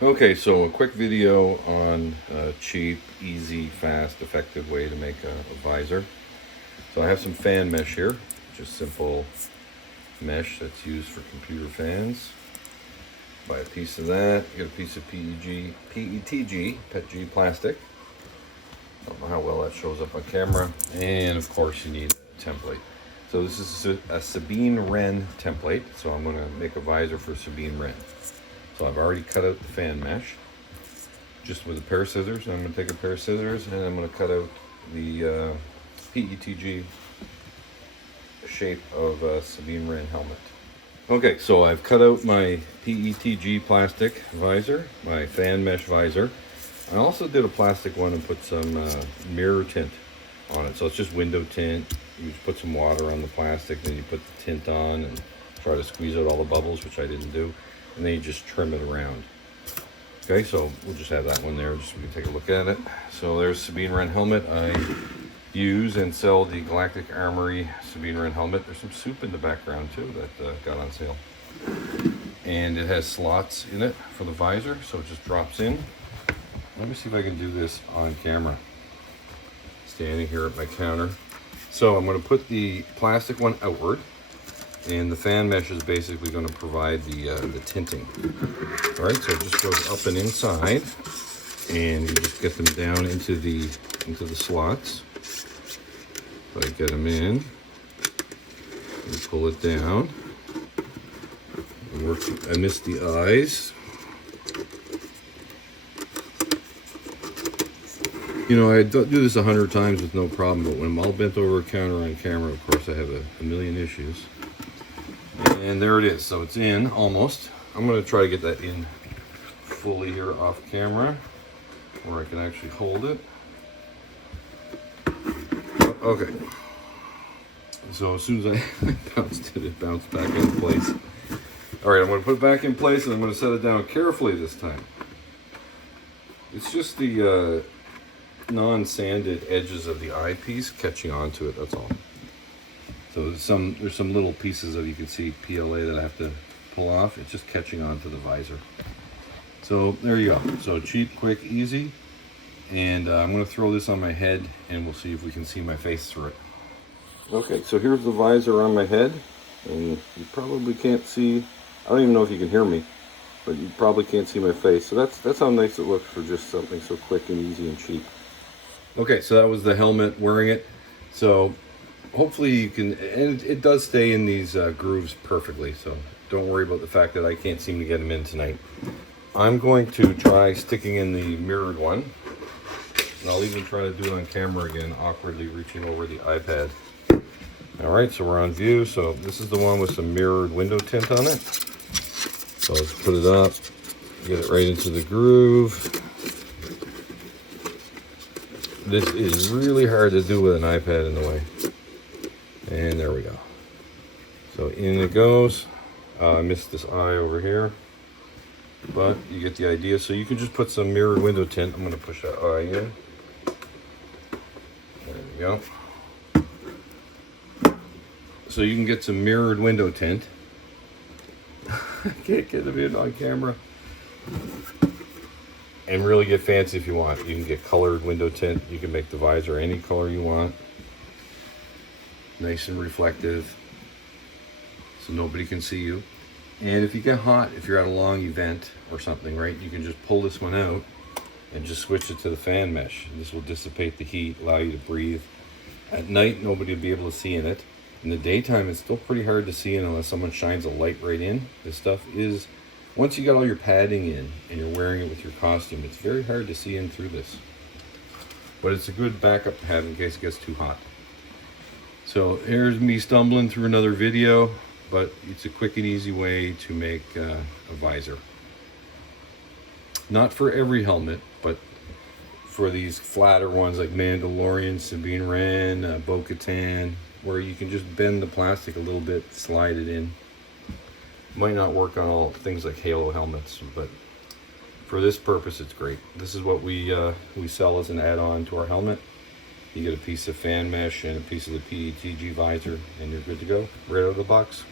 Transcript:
Okay, so a quick video on a cheap, easy, fast, effective way to make a visor. So I have some fan mesh here, just simple mesh that's used for computer fans. Buy a piece of that, get a piece of PETG plastic. Don't know how well that shows up on camera. And of course you need a template. So this is a Sabine Wren template. So I'm gonna make a visor for Sabine Wren. So I've already cut out the fan mesh just with a pair of scissors. I'm going to take a pair of scissors and I'm going to cut out the PETG shape of a Sabine Wren helmet. Okay, so I've cut out my PETG plastic visor, my fan mesh visor. I also did a plastic one and put some mirror tint on it. So it's just window tint. You just put some water on the plastic, then you put the tint on and try to squeeze out all the bubbles, which I didn't do. And then you just trim it around. Okay, so we'll just have that one there just so we can take a look at it. So there's Sabine Wren helmet. I use and sell the Galactic Armory Sabine Wren helmet. There's some soup in the background too that got on sale. And it has slots in it for the visor, so it just drops in. Let me see if I can do this on camera. Standing here at my counter. So I'm going to put the plastic one outward. And the fan mesh is basically going to provide the tinting. All right, so it just goes up and inside, and you just get them down into the slots. So I get them in, and pull it down. I missed the eyes. You know, I do this 100 times with no problem, but when I'm all bent over a counter on camera, of course, I have a million issues. And there it is, so it's in almost. I'm going to try to get that in fully here off camera where I can actually hold it. Okay, so as soon as I bounced it, it bounced back into place. All right, I'm going to put it back in place and I'm going to set it down carefully this time. It's just the non-sanded edges of the eyepiece catching onto it, that's all. So there's some little pieces of, you can see, PLA that I have to pull off. It's just catching onto the visor. So there you go. So cheap, quick, easy. And I'm going to throw this on my head and we'll see if we can see my face through it. Okay, so here's the visor on my head. And you probably can't see, I don't even know if you can hear me, but you probably can't see my face. So that's how nice it looks for just something so quick and easy and cheap. Okay, so that was the helmet, wearing it. So hopefully you can, and it does stay in these grooves perfectly, so don't worry about the fact that I can't seem to get them in tonight. I'm going to try sticking in the mirrored one, and I'll even try to do it on camera again, awkwardly reaching over the iPad. All right, so we're on view. So this is the one with some mirrored window tint on it. So let's put it up, get it right into the groove. This is really hard to do with an iPad in the way. And there we go. So in it goes. I missed this eye over here, but you get the idea. So you can just put some mirrored window tint. I'm going to push that eye in. There we go. So you can get some mirrored window tint. I can't get them in on camera. And really get fancy if you want. You can get colored window tint. You can make the visor any color you want. Nice and reflective, so nobody can see you. And if you get hot, if you're at a long event or something, right, you can just pull this one out and just switch it to the fan mesh. This will dissipate the heat, allow you to breathe. At night, nobody will be able to see in it. In the daytime, it's still pretty hard to see in unless someone shines a light right in. This stuff is, once you got all your padding in and you're wearing it with your costume, it's very hard to see in through this. But it's a good backup to have in case it gets too hot. So here's me stumbling through another video, but it's a quick and easy way to make a visor. Not for every helmet, but for these flatter ones like Mandalorian, Sabine Wren, Bo-Katan, where you can just bend the plastic a little bit, slide it in. Might not work on all things like Halo helmets, but for this purpose, it's great. This is what we sell as an add-on to our helmet. You get a piece of fan mesh and a piece of the PETG visor, and you're good to go, right out of the box.